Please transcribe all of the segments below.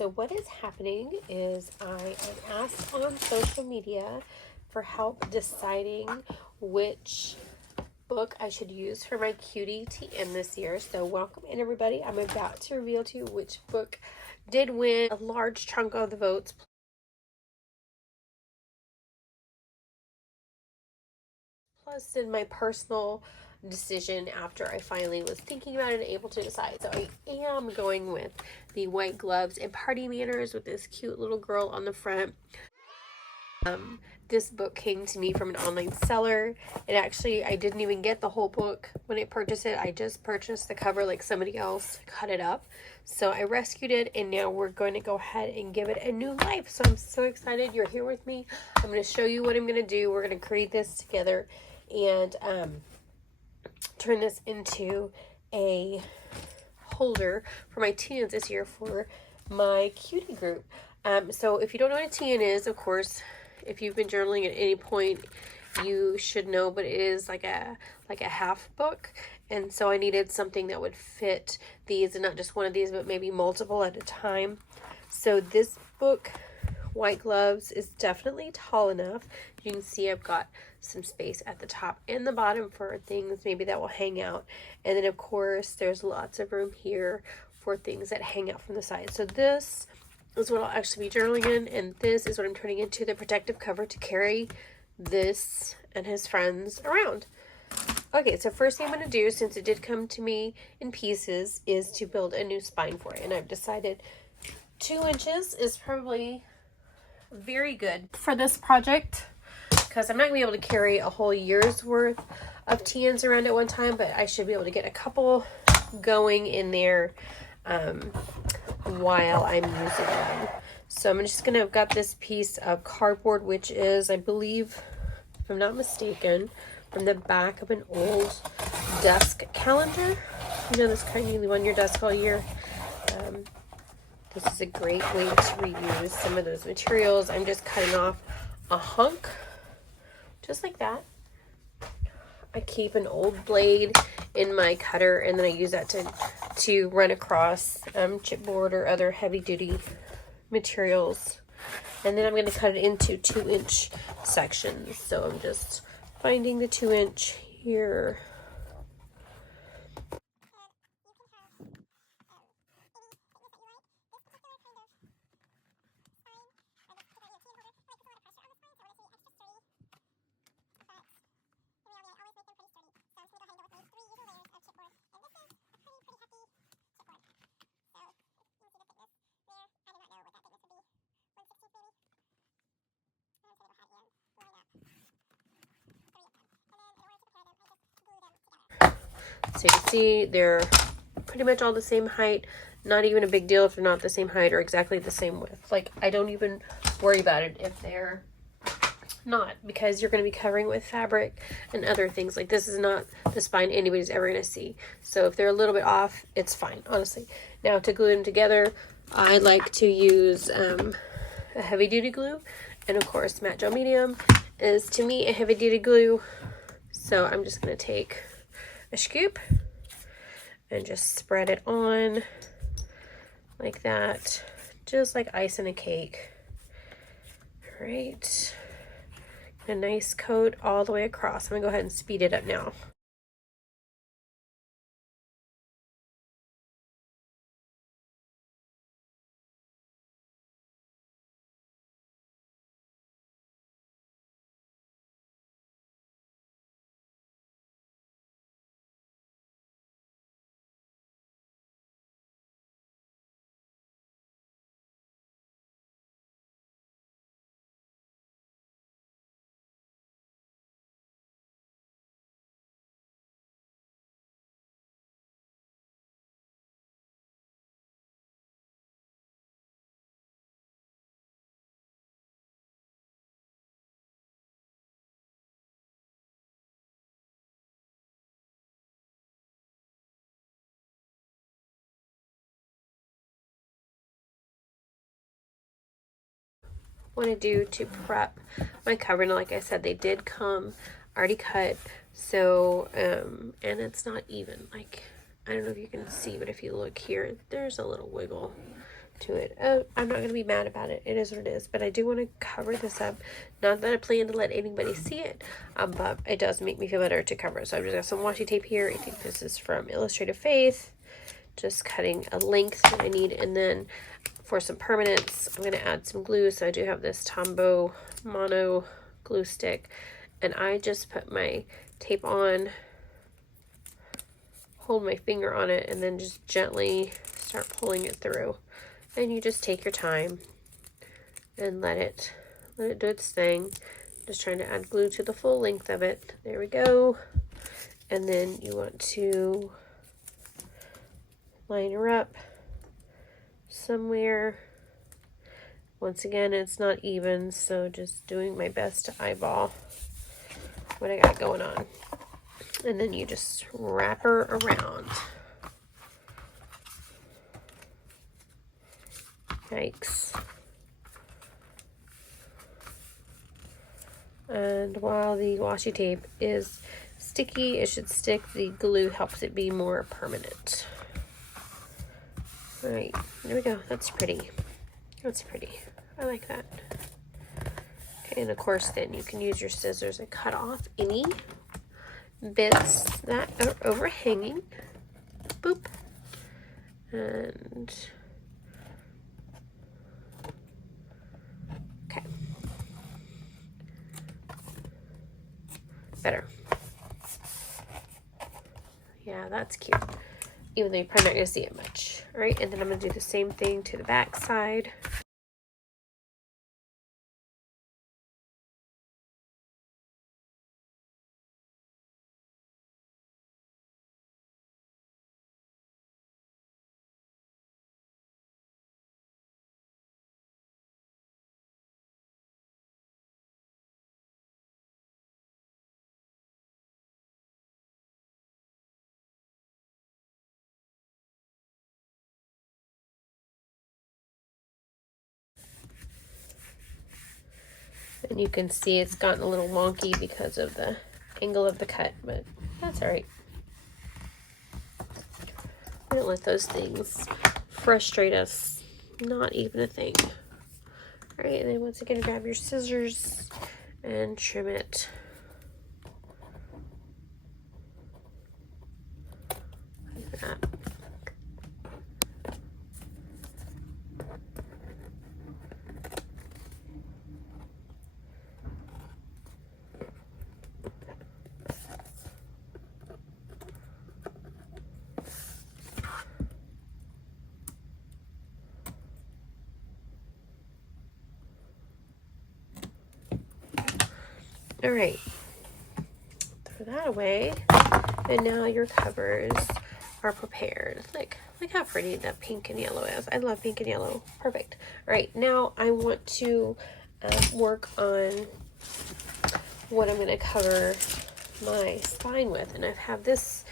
So what is happening is I am asked on social media for help deciding which book I should use for my cutie TN this year. So welcome in, everybody. I'm about to reveal to you which book did win a large chunk of the votes. Plus in my personal decision after I finally was thinking about it and able to decide. So I am going with the White Gloves and Party Manners with this cute little girl on the front. This book came to me from an online seller. It actually, I didn't even get the whole book when I purchased it. I just purchased the cover like somebody else cut it up. So I rescued it, and now we're going to go ahead and give it a new life. So I'm so excited you're here with me. I'm going to show you what I'm going to do. We're going to create this together and turn this into a holder for my TNs this year for my cutie group. So if you don't know what a TN is, of course, if you've been journaling at any point, you should know, but it is like a half book. And so I needed something that would fit these, and not just one of these, but maybe multiple at a time. So this book, White Gloves, is definitely tall enough. You can see I've got some space at the top and the bottom for things maybe that will hang out. And then of course there's lots of room here for things that hang out from the side. So this is what I'll actually be journaling in, and this is what I'm turning into the protective cover to carry this and his friends around. Okay, so first thing I'm going to do, since it did come to me in pieces, is to build a new spine for it. And I've decided 2 inches is probably very good for this project, because I'm not going to be able to carry a whole year's worth of TNs around at one time, but I should be able to get a couple going in there while I'm using them. So I'm just gonna, I've got this piece of cardboard, which is, I believe, if I'm not mistaken, from the back of an old desk calendar. You know, this kind you leave on your desk all year. This is a great way to reuse some of those materials. I'm just cutting off a hunk, just like that. I keep an old blade in my cutter, and then I use that to run across chipboard or other heavy-duty materials. And then I'm going to cut it into 2-inch sections. So I'm just finding the 2-inch here. So you can see they're pretty much all the same height. Not even a big deal if they're not the same height or exactly the same width. Like, I don't even worry about it if they're not, because you're going to be covering with fabric and other things. Like, this is not the spine anybody's ever going to see. So if they're a little bit off, it's fine, honestly. Now, to glue them together, I like to use a heavy-duty glue. And of course, Matte Gel Medium is, to me, a heavy-duty glue. So I'm just going to take a scoop and just spread it on like that, just like ice in a cake. All right, a nice coat all the way across. I'm gonna go ahead and speed it up now. Want to do to prep my cover. And like I said, they did come already cut. So, and it's not even, like, I don't know if you can see, but if you look here, there's a little wiggle to it. Oh, I'm not going to be mad about it. It is what it is. But I do want to cover this up. Not that I plan to let anybody see it, but it does make me feel better to cover it. So I've just got some washi tape here. I think this is from Illustrated Faith. Just cutting a length that I need. And then for some permanence, I'm going to add some glue. So I do have this Tombow Mono glue stick. And I just put my tape on, hold my finger on it, and then just gently start pulling it through. And you just take your time and let it do its thing. Just trying to add glue to the full length of it. There we go. And then you want to line her up somewhere. Once again, it's not even, so just doing my best to eyeball what I got going on. And then you just wrap her around. Yikes. And while the washi tape is sticky, it should stick. The glue helps it be more permanent. All right, there we go. That's pretty. That's pretty. I like that. Okay, and of course then you can use your scissors and cut off any bits that are overhanging. Boop. And okay. Better. Yeah, that's cute. Even though you're probably not going to see it much. All right, and then I'm going to do the same thing to the back side. And you can see it's gotten a little wonky because of the angle of the cut, but that's all right. We don't let those things frustrate us. Not even a thing. All right, and then once again, grab your scissors and trim it. Like that. All right, throw that away, and now your covers are prepared. Look how pretty that pink and yellow is. I love pink and yellow. Perfect. All right, now I want to work on what I'm going to cover my spine with, and I have this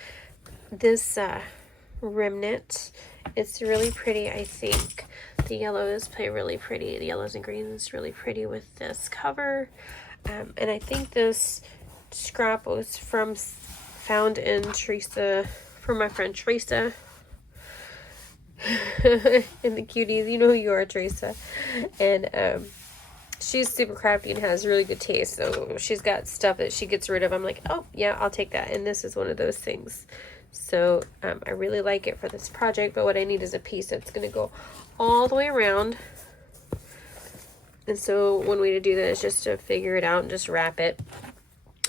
remnant. It's really pretty. I think the yellows play really pretty. The yellows and greens really pretty with this cover. And I think this scrap was found in Teresa, from my friend Teresa. In the cuties, you know who you are, Teresa. And she's super crafty and has really good taste. So she's got stuff that she gets rid of. I'm like, oh yeah, I'll take that. And this is one of those things. So I really like it for this project. But what I need is a piece that's going to go all the way around. And so one way to do that is just to figure it out and just wrap it.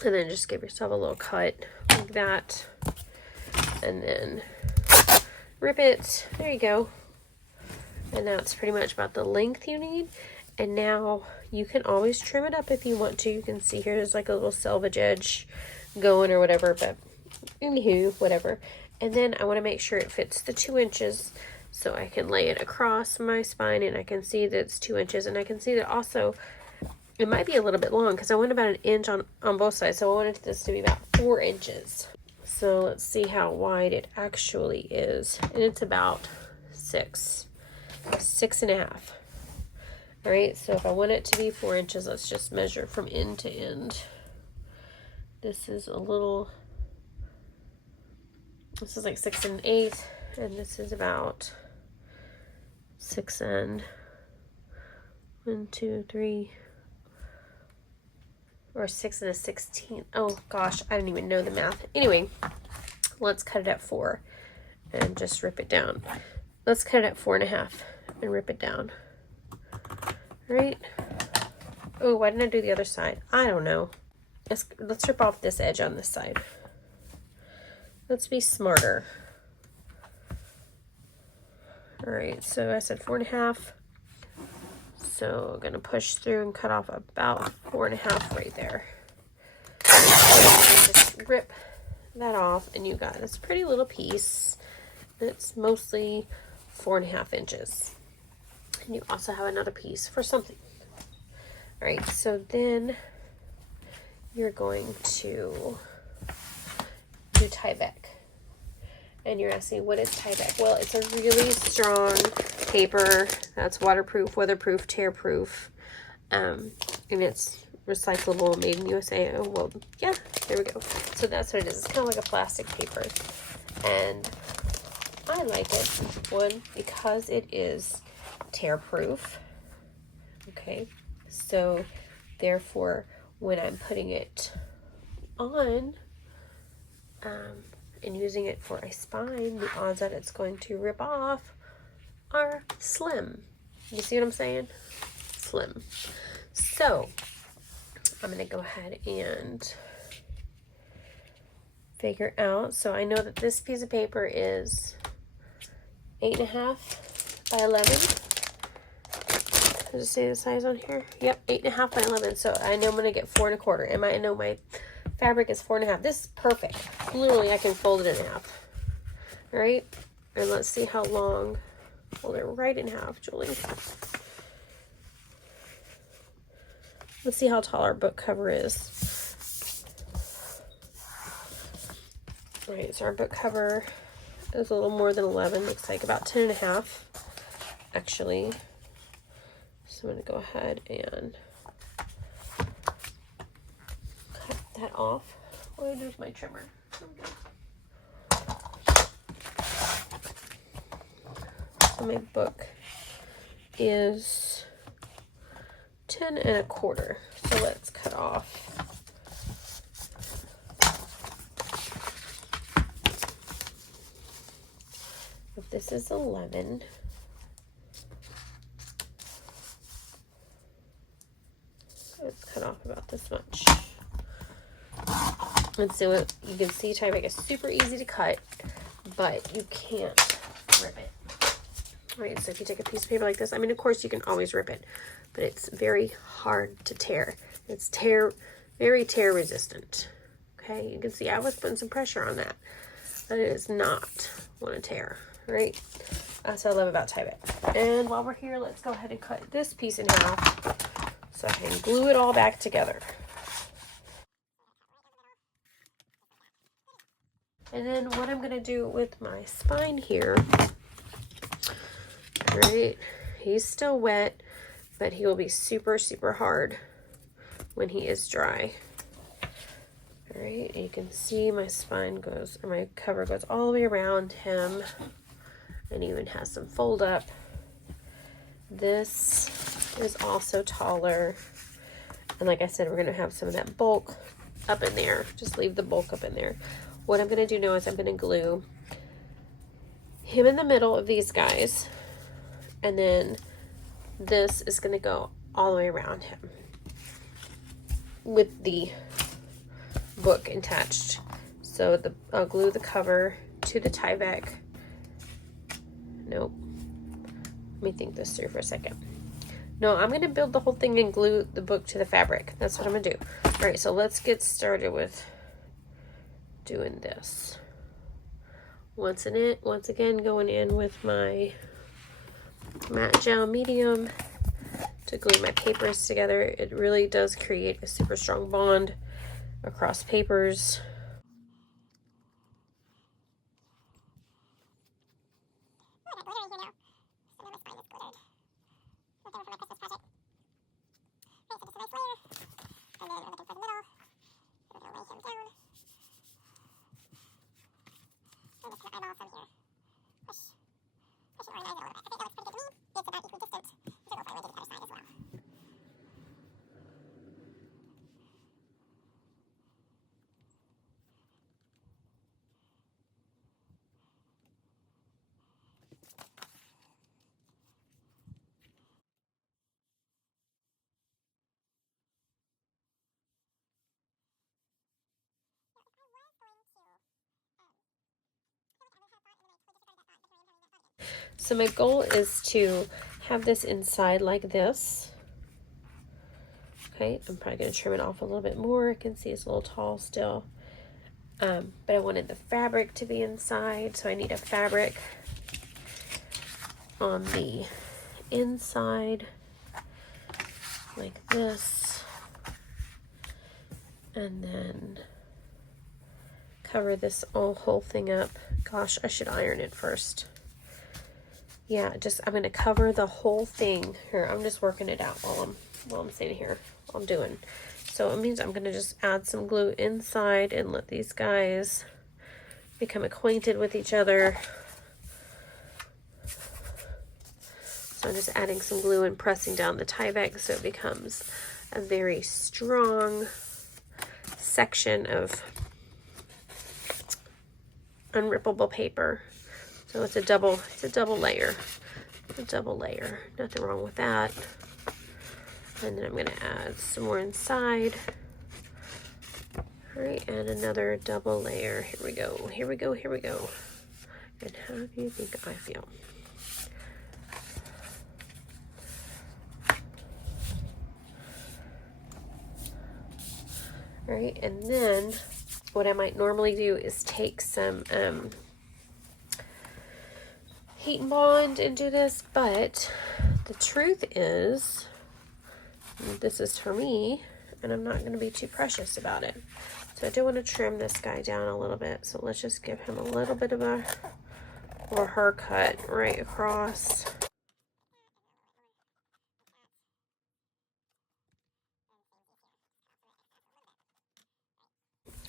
And then just give yourself a little cut like that. And then rip it. There you go. And that's pretty much about the length you need. And now you can always trim it up if you want to. You can see here there's like a little selvage edge going or whatever. But anywho, whatever. And then I want to make sure it fits the 2 inches. So I can lay it across my spine and I can see that it's 2 inches. And I can see that also it might be a little bit long because I went about 1 inch on both sides. So I wanted this to be about 4 inches. So let's see how wide it actually is. And it's about 6.5. All right, so if I want it to be 4 inches, let's just measure from end to end. This is like 6 1/8. And this is about 6 and 1, 2, 3, or 6 and a 16th. Oh gosh, I didn't even know the math. Anyway, let's cut it at 4 and just rip it down. Let's cut it at 4.5 and rip it down. Right? Oh, why didn't I do the other side? I don't know. Let's rip off this edge on this side. Let's be smarter. All right, so I said 4.5. So I'm gonna push through and cut off about 4.5 right there. And just rip that off, and you got this pretty little piece that's mostly 4.5 inches. And you also have another piece for something. All right, so then you're going to do Tyvek. And you're asking, what is Tyvek? Well, it's a really strong paper that's waterproof, weatherproof, tear-proof, and it's recyclable, made in USA. Oh, well, yeah, there we go. So that's what it is. It's kind of like a plastic paper, and I like it, one, because it is tear-proof, okay? So, therefore, when I'm putting it on, and using it for a spine, the odds that it's going to rip off are slim. You see what I'm saying? Slim. So, I'm going to go ahead and figure out. So, I know that this piece of paper is 8.5 by 11. Does it say the size on here? Yep, 8.5 by 11. So, I know I'm going to get 4.25. And I know my fabric is 4.5. This is perfect. Literally, I can fold it in half. All right, and let's see how long. Fold it right in half, Julie. Let's see how tall our book cover is. All right, so our book cover is a little more than 11. Looks like about 10.5, actually. So I'm going to go ahead and cut that off. Oh, there's my trimmer. So my book is 10.25. So let's cut off. If this is 11, let's cut off about this much. And so you can see Tyvek is super easy to cut, but you can't rip it. All right, so if you take a piece of paper like this, I mean, of course you can always rip it, but it's very hard to tear. It's very tear resistant. Okay, you can see I was putting some pressure on that, but it is not want to tear, right? That's what I love about Tyvek. And while we're here, let's go ahead and cut this piece in half so I can glue it all back together. And then what I'm going to do with my spine here, right, he's still wet, but he will be super, super hard when he is dry. All right, you can see my spine goes, or my cover goes all the way around him, and even has some fold up. This is also taller. And like I said, we're going to have some of that bulk up in there. Just leave the bulk up in there. What I'm going to do now is I'm going to glue him in the middle of these guys. And then this is going to go all the way around him with the book attached. So I'll glue the cover to the Tyvek. Nope. Let me think this through for a second. No, I'm going to build the whole thing and glue the book to the fabric. That's what I'm going to do. All right, so let's get started with doing this. Once again, going in with my matte gel medium to glue my papers together. It really does create a super strong bond across papers. So my goal is to have this inside like this. Okay, I'm probably going to trim it off a little bit more. I can see it's a little tall still. But I wanted the fabric to be inside, so I need a fabric on the inside like this, and then cover this whole thing up. Gosh, I should iron it first. Yeah, I'm going to cover the whole thing. Here, I'm just working it out while I'm sitting here. I'm doing. So it means I'm going to just add some glue inside and let these guys become acquainted with each other. So I'm just adding some glue and pressing down the Tyvek so it becomes a very strong section of unrippable paper. So it's a double layer. A double layer. Nothing wrong with that. And then I'm going to add some more inside. All right, and another double layer. Here we go. Here we go. Here we go. And how do you think I feel? All right, and then what I might normally do is take some heat and bond and do this, but the truth is, this is for me, and I'm not going to be too precious about it. So I do want to trim this guy down a little bit. So let's just give him a little bit of a haircut right across.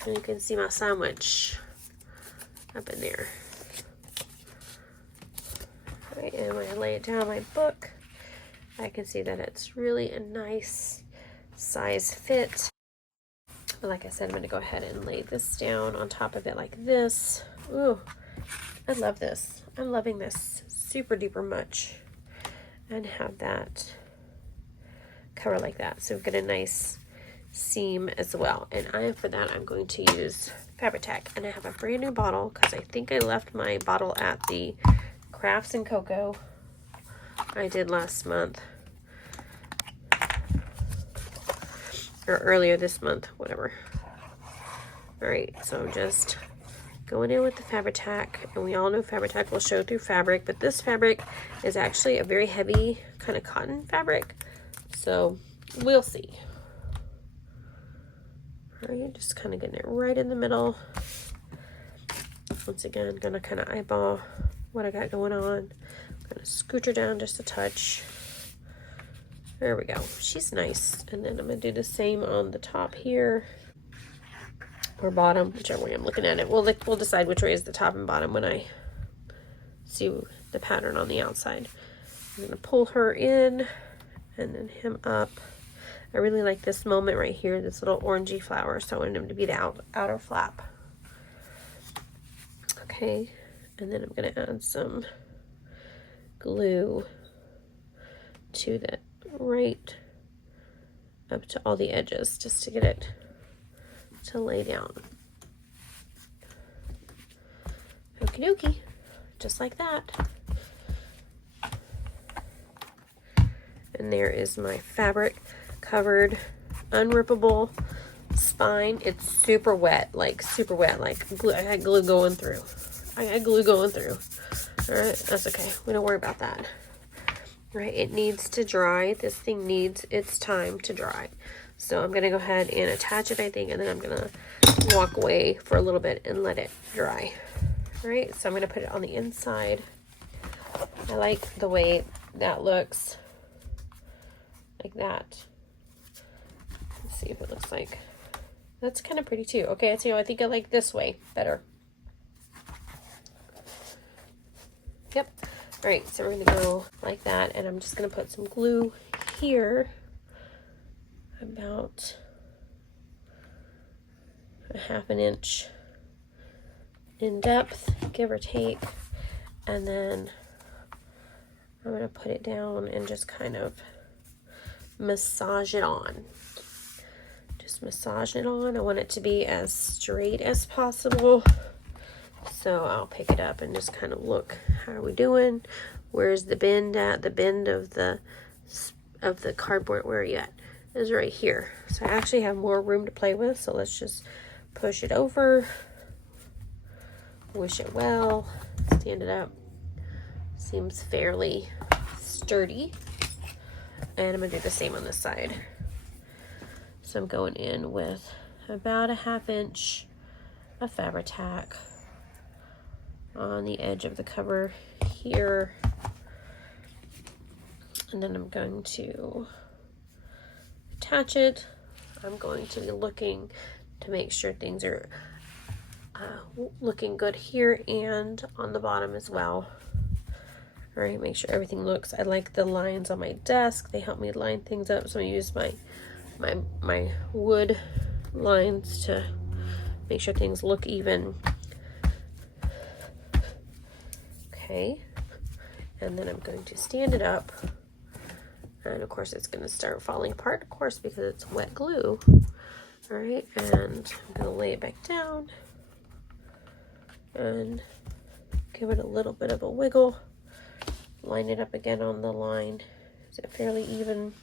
And you can see my sandwich up in there. All right, and when I lay it down on my book, I can see that it's really a nice size fit. But like I said, I'm going to go ahead and lay this down on top of it like this. Ooh, I love this. I'm loving this super duper much. And have that cover like that. So we've got a nice seam as well. And for that, I'm going to use Fabri-Tac. And I have a brand new bottle because I think I left my bottle at the Crafts and Cocoa I did last month. Or earlier this month, whatever. Alright, so I'm just going in with the Fabri-Tac, and we all know Fabri-Tac will show through fabric, but this fabric is actually a very heavy kind of cotton fabric, so we'll see. Alright, just kind of getting it right in the middle. Once again, gonna kind of eyeball what I got going on. Gonna scooch her down just a touch. There we go. She's nice. And then I'm going to do the same on the top here. Or bottom, whichever way I'm looking at it. We'll decide which way is the top and bottom when I see the pattern on the outside. I'm going to pull her in and then him up. I really like this moment right here, this little orangey flower. So I want him to be the outer flap. Okay. And then I'm going to add some glue to the right up to all the edges just to get it to lay down. Okie dokie, just like that. And there is my fabric covered unrippable spine. It's super wet, like glue. I had glue going through. All right, that's okay. We don't worry about that. Right, it needs to dry. This thing needs its time to dry. So I'm going to go ahead and attach it, I think, and then I'm going to walk away for a little bit and let it dry. All right, so I'm going to put it on the inside. I like the way that looks, like that. Let's see if it looks like, that's kind of pretty too. Okay, so I think I like this way better. Yep. All right, so we're gonna go like that, and I'm just gonna put some glue here, about a ½ an inch in depth, give or take, and then I'm gonna put it down and just kind of massage it on. Just massage it on. I want it to be as straight as possible. So I'll pick it up and just kind of look, how are we doing? Where's the bend at? The bend of the cardboard, where are you at? Is right here. So I actually have more room to play with. So let's just push it over, wish it well, stand it up. Seems fairly sturdy. And I'm gonna do the same on this side. So I'm going in with about a 1/2 inch of Fabri-Tac on the edge of the cover here. And then I'm going to attach it. I'm going to be looking to make sure things are looking good here and on the bottom as well. All right, make sure everything looks, I like the lines on my desk. They help me line things up. So I use my wood lines to make sure things look even. Okay, and then I'm going to stand it up. And of course it's going to start falling apart, of course, because it's wet glue. All right, and I'm going to lay it back down and give it a little bit of a wiggle. Line it up again on the line. Is it fairly even?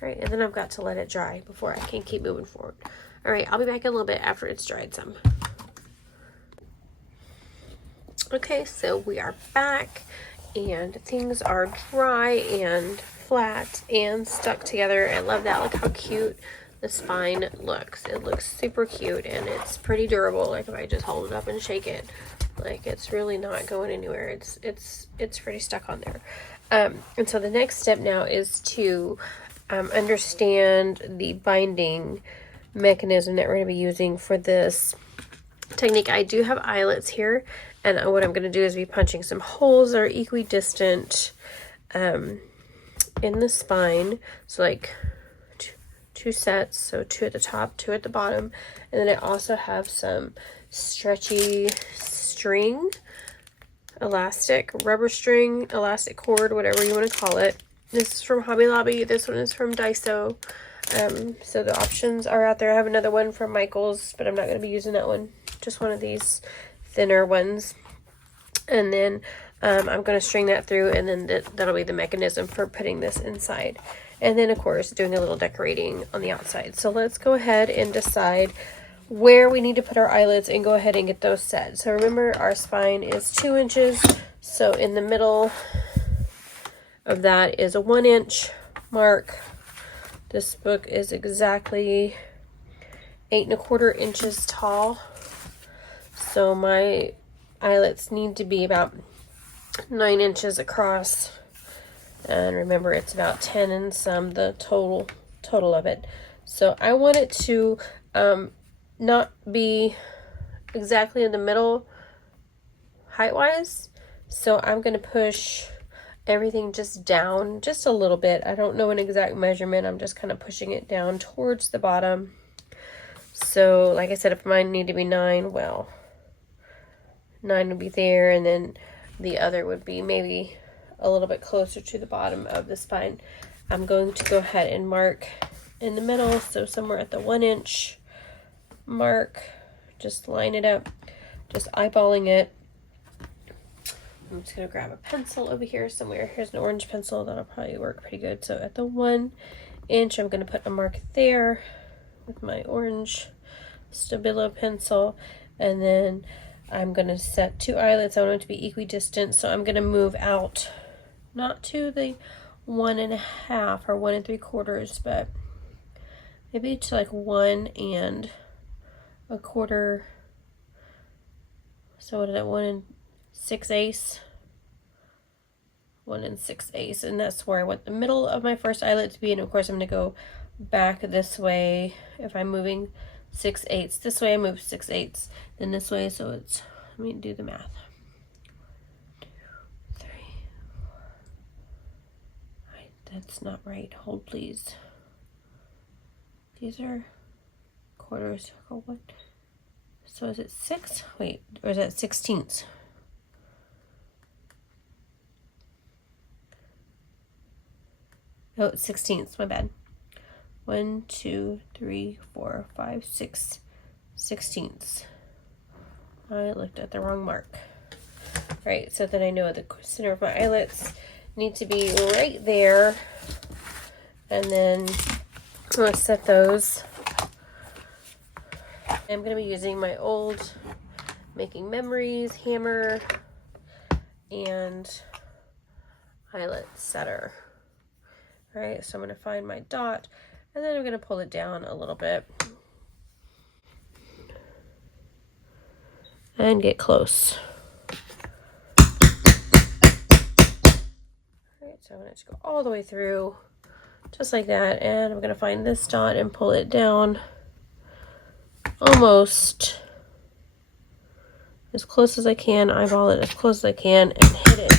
All right, and then I've got to let it dry before I can keep moving forward. All right, I'll be back in a little bit after it's dried some. Okay, so we are back and things are dry and flat and stuck together. I love that. Look how cute the spine looks. It looks super cute and it's pretty durable. Like if I just hold it up and shake it, like it's really not going anywhere. It's pretty stuck on there. And so the next step now is to understand the binding mechanism that we're going to be using for this technique. I do have eyelets here, and what I'm going to do is be punching some holes that are equidistant in the spine. So like two sets, so 2 at the top, 2 at the bottom. And then I also have some stretchy string, elastic, rubber string, elastic cord, whatever you want to call it. This is from Hobby Lobby. This one is from Daiso. So the options are out there. I have another one from Michael's, but I'm not going to be using that one. Just one of these thinner ones. And then I'm going to string that through, and then that'll be the mechanism for putting this inside. And then, of course, doing a little decorating on the outside. So let's go ahead and decide where we need to put our eyelets and go ahead and get those set. So remember, our spine is 2 inches. So in the middle of that is a 1 inch mark. This book is exactly 8 1/4 inches tall. So my eyelets need to be about 9 inches across. And remember, it's about 10 and some, the total of it. So I want it to not be exactly in the middle height-wise. So I'm going to push everything just down just a little bit. I don't know an exact measurement. I'm just kind of pushing it down towards the bottom. So like I said, if mine need to be 9, well, 9 would be there, and then the other would be maybe a little bit closer to the bottom of the spine. I'm going to go ahead and mark in the middle, so somewhere at the 1 inch mark. Just line it up, just eyeballing it. I'm just going to grab a pencil over here somewhere. Here's an orange pencil. That'll probably work pretty good. So at the 1 inch, I'm going to put a mark there with my orange Stabilo pencil. And then I'm going to set 2 eyelets. I want them to be equidistant. So I'm going to move out, not to the 1 1/2 or 1 3/4, but maybe to like 1 1/4. So what is that, 1 6/8? 1 6/8, and that's where I want the middle of my first eyelet to be. And of course, I'm going to go back this way. If I'm moving 6/8 this way, I move 6/8, then this way. So it's, let me do the math. 1, 2, 3, 4. Right, that's not right. Hold, please. These are quarters. Oh, what? So is it 6? Wait, or is that 16ths? Oh, 16ths, my bad. 1, 2, 3, 4, 5, 6 16ths. I looked at the wrong mark. Right, so then I know the center of my eyelets need to be right there. And then I'm going to set those. I'm going to be using my old Making Memories hammer and eyelet setter. All right, so I'm going to find my dot, and then I'm going to pull it down a little bit and get close. All right, so I'm going to go all the way through just like that, and I'm going to find this dot and pull it down almost as close as I can, eyeball it as close as I can, and hit it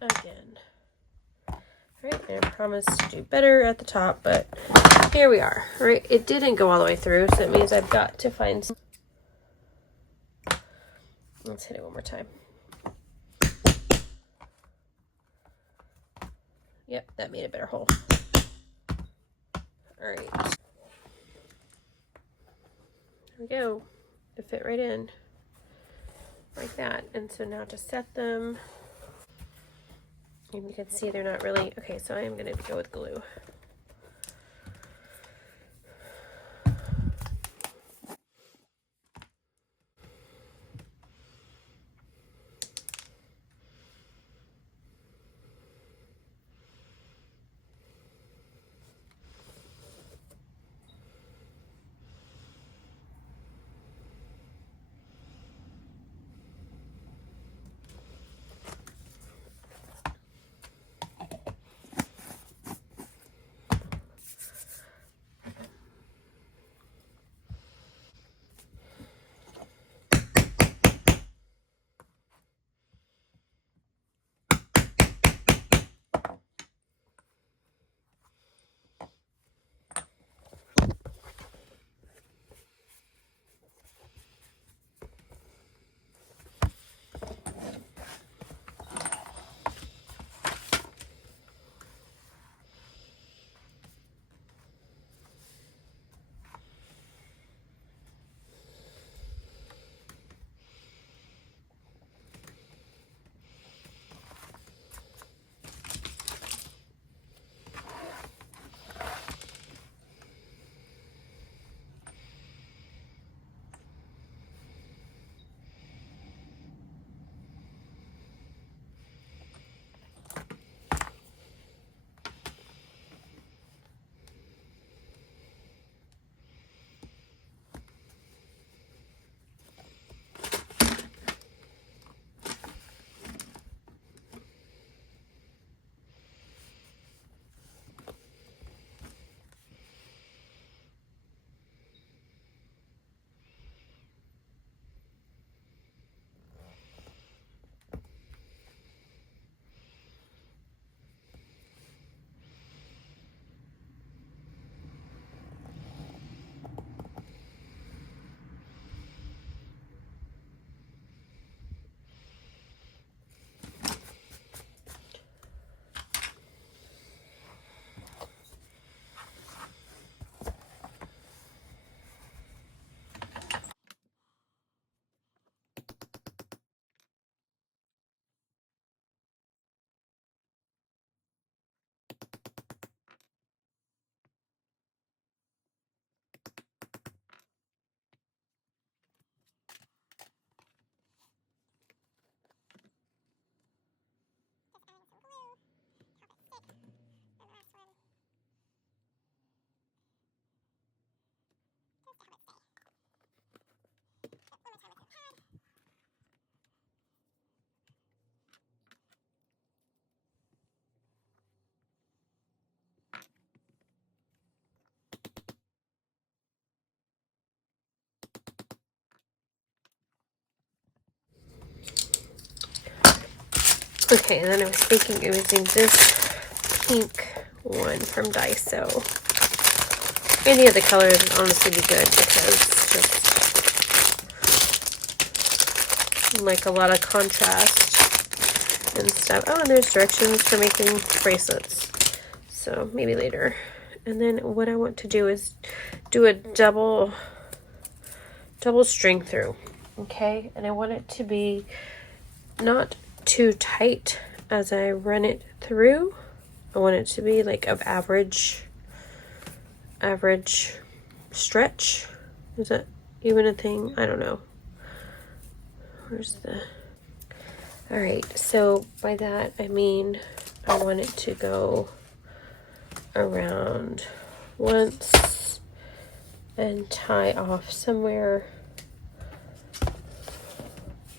again. All right, and I promise to do better at the top, but here we are. All right, it didn't go all the way through, so it means I've got to find some. Let's hit it one more time. Yep, that made a better hole. All right. There we go. To fit right in like that. And so now to set them, and you can see they're not really, okay, so I am going to go with glue. Okay, and then I was thinking of using this pink one from Daiso. Any of the colors would honestly be good because just like a lot of contrast and stuff. Oh, and there's directions for making bracelets. so maybe later. And then what I want to do is do a double string through, okay? And I want it to be not too tight as I run it through. I want it to be like of average stretch. Is that even a thing? I don't know. Where's the... All right, so by that I mean I want it to go around once and tie off somewhere.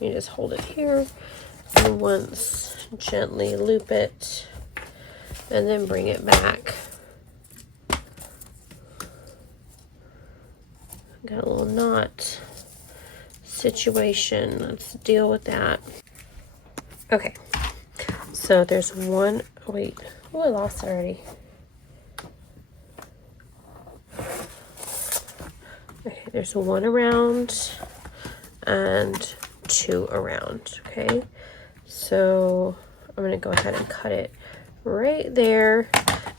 You just hold it here and once gently loop it and then bring it back. Got a little knot situation. Let's deal with that. Okay, so there's one, wait, oh, I lost it already. Okay, there's one around and two around, okay? So I'm gonna go ahead and cut it right there.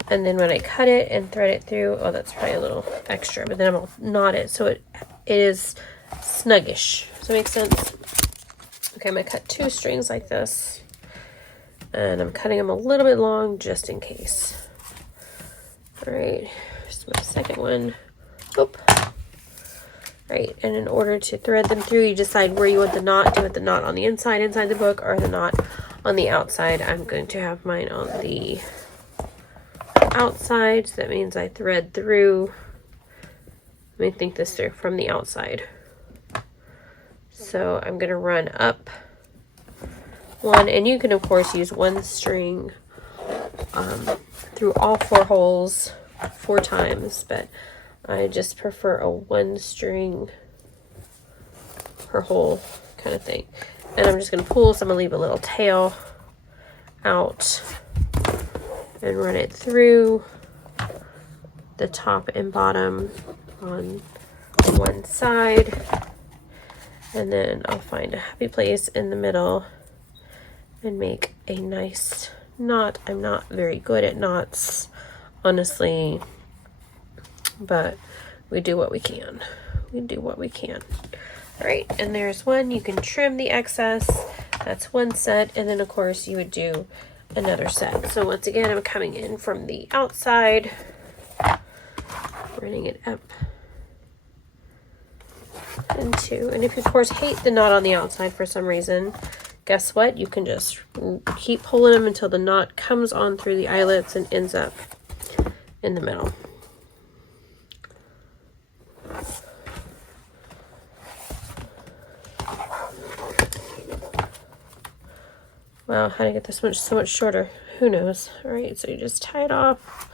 And then when I cut it and thread it through, oh, that's probably a little extra, but then I'm gonna knot it so it is snuggish. Does that make sense? Okay, I'm gonna cut 2 strings like this, and I'm cutting them a little bit long just in case. All right, here's my second one. Oop. Right, and in order to thread them through, you decide where you want the knot. Do you want the knot on the inside the book, or the knot on the outside? I'm going to have mine on the outside, so that means I thread through. Let me think this through from the outside. So I'm going to run up one, and you can of course use one string through all 4 holes 4 times, but I just prefer a 1 string per hole kind of thing. And I'm just going to pull, so I'm going to leave a little tail out and run it through the top and bottom on one side. And then I'll find a happy place in the middle and make a nice knot. I'm not very good at knots, honestly, but we do what we can. We do what we can. All right, and there's one. You can trim the excess. That's one set, and then of course you would do another set. So once again, I'm coming in from the outside, running it up and 2. And if you of course hate the knot on the outside for some reason, guess what? You can just keep pulling them until the knot comes on through the eyelets and ends up in the middle. Wow, how to get this much so much shorter? Who knows? All right, so you just tie it off.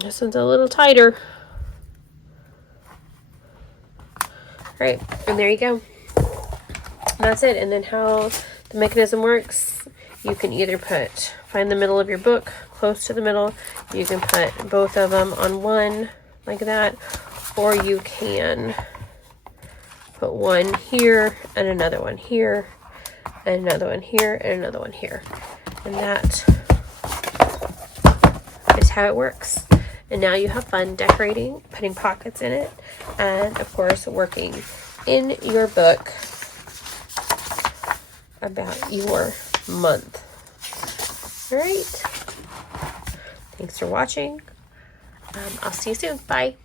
This one's a little tighter. All right, and there you go. That's it. And then how the mechanism works, you can either find the middle of your book, close to the middle. You can put both of them on one like that, or you can put one here and another one here and another one here and another one here. And that is how it works. And now you have fun decorating, putting pockets in it, and of course working in your book about your month. All right. Thanks for watching. I'll see you soon. Bye.